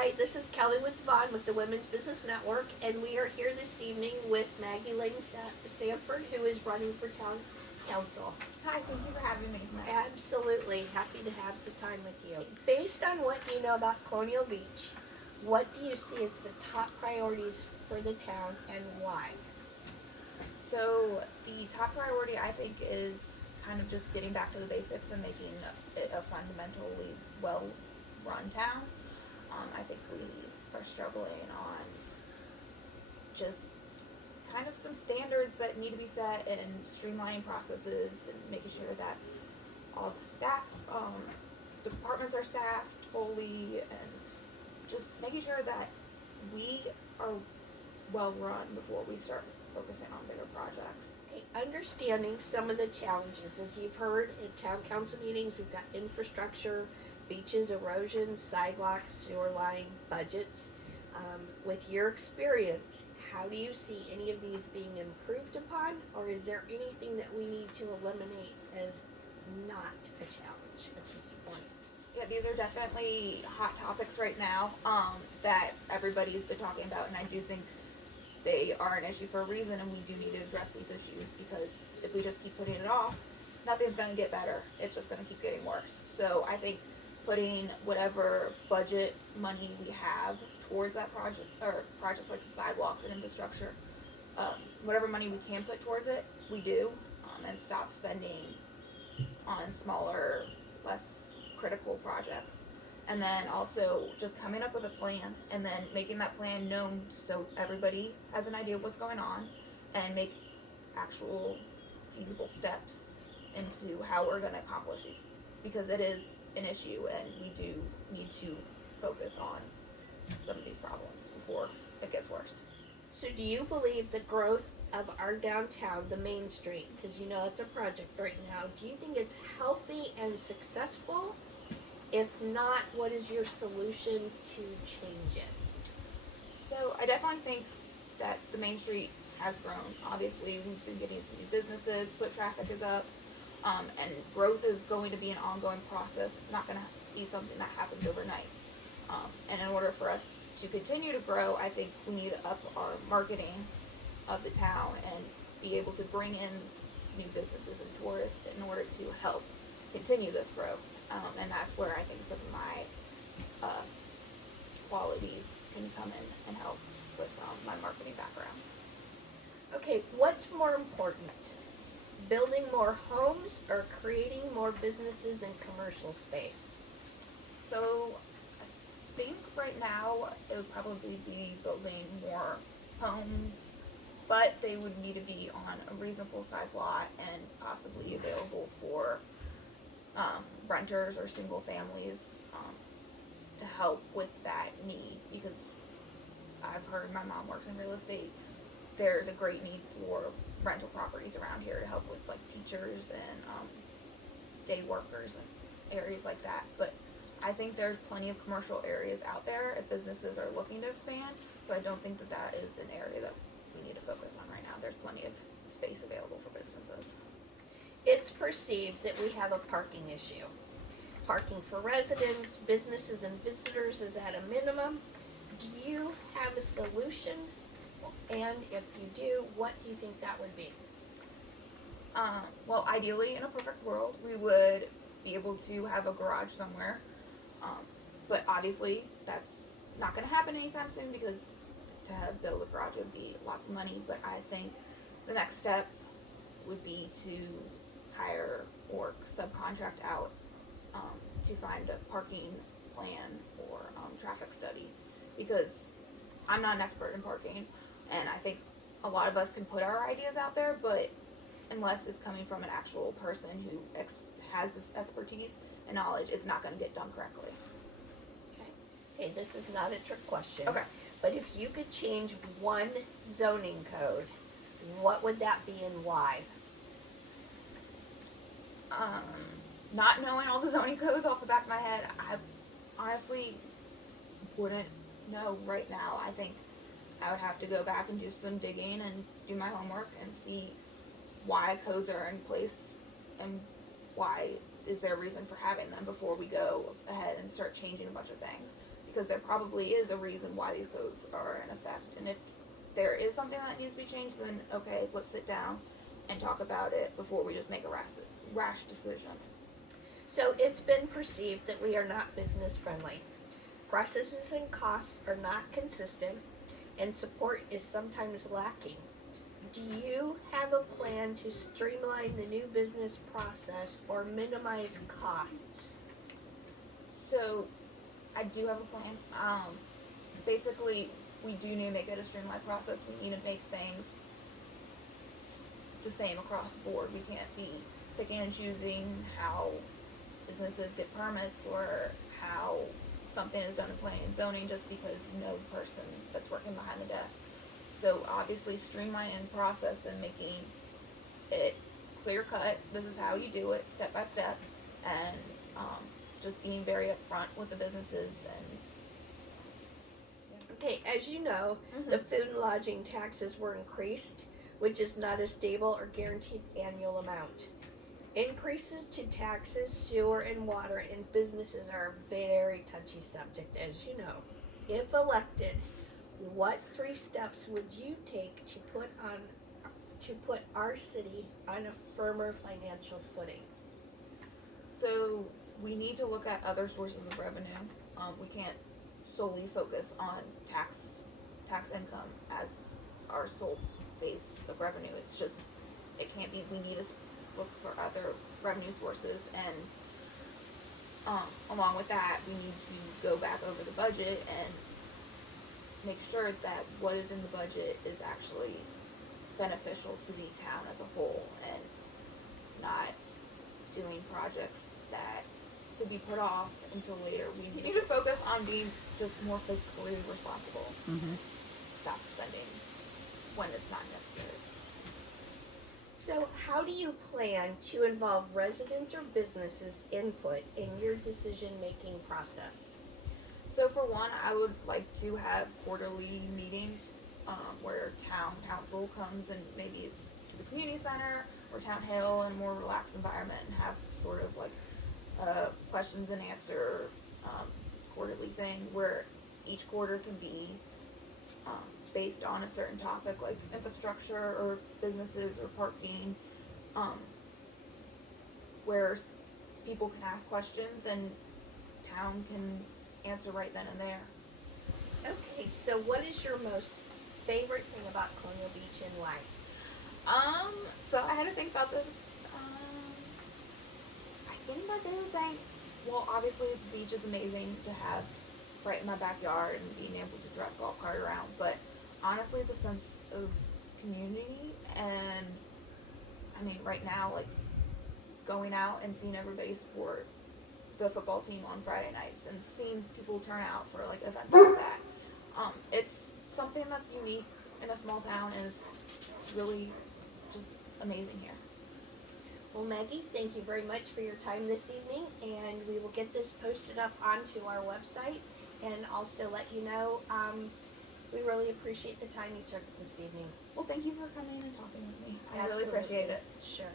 Hi, this is Kelly Woods Vaughn with the Women's Business Network, and we are here this evening with Maggie Sanford, who is running for town council. Hi, thank you for having me. Absolutely, happy to have the time with you. Based on what you know about Colonial Beach, what do you see as the top priorities for the town and why? So the top priority, I think, is kind of just getting back to the basics and making it a fundamentally well-run town. I think we are struggling on just kind of some standards that need to be set and streamlining processes and making sure that all the staff, departments are staffed fully, and just making sure that we are well run before we start focusing on bigger projects. Okay, understanding some of the challenges, as you've heard at town council meetings, we've got infrastructure, beaches, erosion, sidewalks, sewer line, budgets. With your experience, how do you see any of these being improved upon, or is there anything that we need to eliminate as not a challenge at this point? Yeah, these are definitely hot topics right now that everybody's been talking about, and I do think they are an issue for a reason, and we do need to address these issues, because if we just keep putting it off, nothing's going to get better. It's just going to keep getting worse. So I think putting whatever budget money we have towards that project, or projects like sidewalks and infrastructure, whatever money we can put towards it, we do, and stop spending on smaller, less critical projects. And then also just coming up with a plan, and then making that plan known so everybody has an idea of what's going on, and make actual feasible steps into how we're going to accomplish these, because it is an issue and we do need to focus on some of these problems before it gets worse. So do you believe the growth of our downtown, the Main Street, because you know it's a project right now, do you think it's healthy and successful? If not, what is your solution to change it? So I definitely think that the Main Street has grown. Obviously, we've been getting some new businesses, foot traffic is up, and growth is going to be an ongoing process. It's not going to be something that happens overnight. And in order for us to continue to grow, I think we need to up our marketing of the town and be able to bring in new businesses and tourists in order to help continue this growth. And that's where I think some of my qualities can come in and help with my marketing background. Okay, what's more important? Building more homes or creating more businesses and commercial space? So I think right now it would probably be building more homes, but they would need to be on a reasonable size lot and possibly available for renters or single families to help with that need, because I've heard, my mom works in real estate, there's a great need for rental properties around here to help with like teachers and day workers and areas like that. But I think there's plenty of commercial areas out there if businesses are looking to expand, so I don't think that that is an area that we need to focus on right now. There's plenty of space available for businesses. It's perceived that we have a parking issue. Parking for residents, businesses, and visitors is at a minimum. Do you have a solution? And if you do, what do you think that would be? Well, ideally, in a perfect world, we would be able to have a garage somewhere. But obviously, that's not going to happen anytime soon, because to build a garage would be lots of money. But I think the next step would be to hire or subcontract out to find a parking plan or traffic study, because I'm not an expert in parking, and I think a lot of us can put our ideas out there, but unless it's coming from an actual person who has this expertise and knowledge, it's not going to get done correctly. Okay, this is not a trick question. Okay. But if you could change one zoning code, what would that be and why? Not knowing all the zoning codes off the back of my head, I honestly wouldn't know right now. I think I would have to go back and do some digging and do my homework and see why codes are in place and why is there a reason for having them before we go ahead and start changing a bunch of things. because there probably is a reason why these codes are in effect. And if there is something that needs to be changed, then okay, let's sit down and talk about it before we just make a rash decision. So it's been perceived that we are not business friendly. Processes and costs are not consistent, and support is sometimes lacking. Do you have a plan to streamline the new business process or minimize costs? So I do have a plan. Basically, we do need to make it a streamlined process. We need to make things the same across the board. We can't be picking and choosing how businesses get permits or how something is done in planning and zoning just because you know the person that's working behind the desk. So obviously streamlining the process and making it clear cut. This is how you do it, step by step, and just being very upfront with the businesses. And Okay, as you know, the food and lodging taxes were increased, which is not a stable or guaranteed annual amount. Increases to taxes, sewer, and water in businesses are a very touchy subject, as you know. If elected, what 3 steps would you take to put our city on a firmer financial footing? so we need to look at other sources of revenue. We can't solely focus on tax income as our sole base of revenue. It's just, it can't be. We need to look for other revenue sources, and along with that, we need to go back over the budget and make sure that what is in the budget is actually beneficial to the town as a whole, and not doing projects that could be put off until later. We need to focus on being just more fiscally responsible. Stop spending when it's not necessary. So how do you plan to involve residents or businesses' input in your decision-making process? So for one, I would like to have quarterly meetings where town council comes, and maybe it's to the community center or town hall in a more relaxed environment, and have sort of like questions and answer quarterly thing where each quarter can be based on a certain topic, like infrastructure or businesses or parking, where people can ask questions and town can answer right then and there. Okay, so what is your most favorite thing about Colonial Beach and why? So I had to think about this. I think my favorite thing, well, obviously the beach is amazing to have right in my backyard and being able to drive a golf cart around, but honestly the sense of community, and I mean right now, like going out and seeing everybody support the football team on Friday nights and seeing people turn out for like events like that. It's something that's unique in a small town, and it's really just amazing here. Well, Maggie, thank you very much for your time this evening, and we will get this posted up onto our website and also let you know we really appreciate the time you took this evening. Well, thank you for coming and talking with me. I Absolutely. really appreciate it. Sure.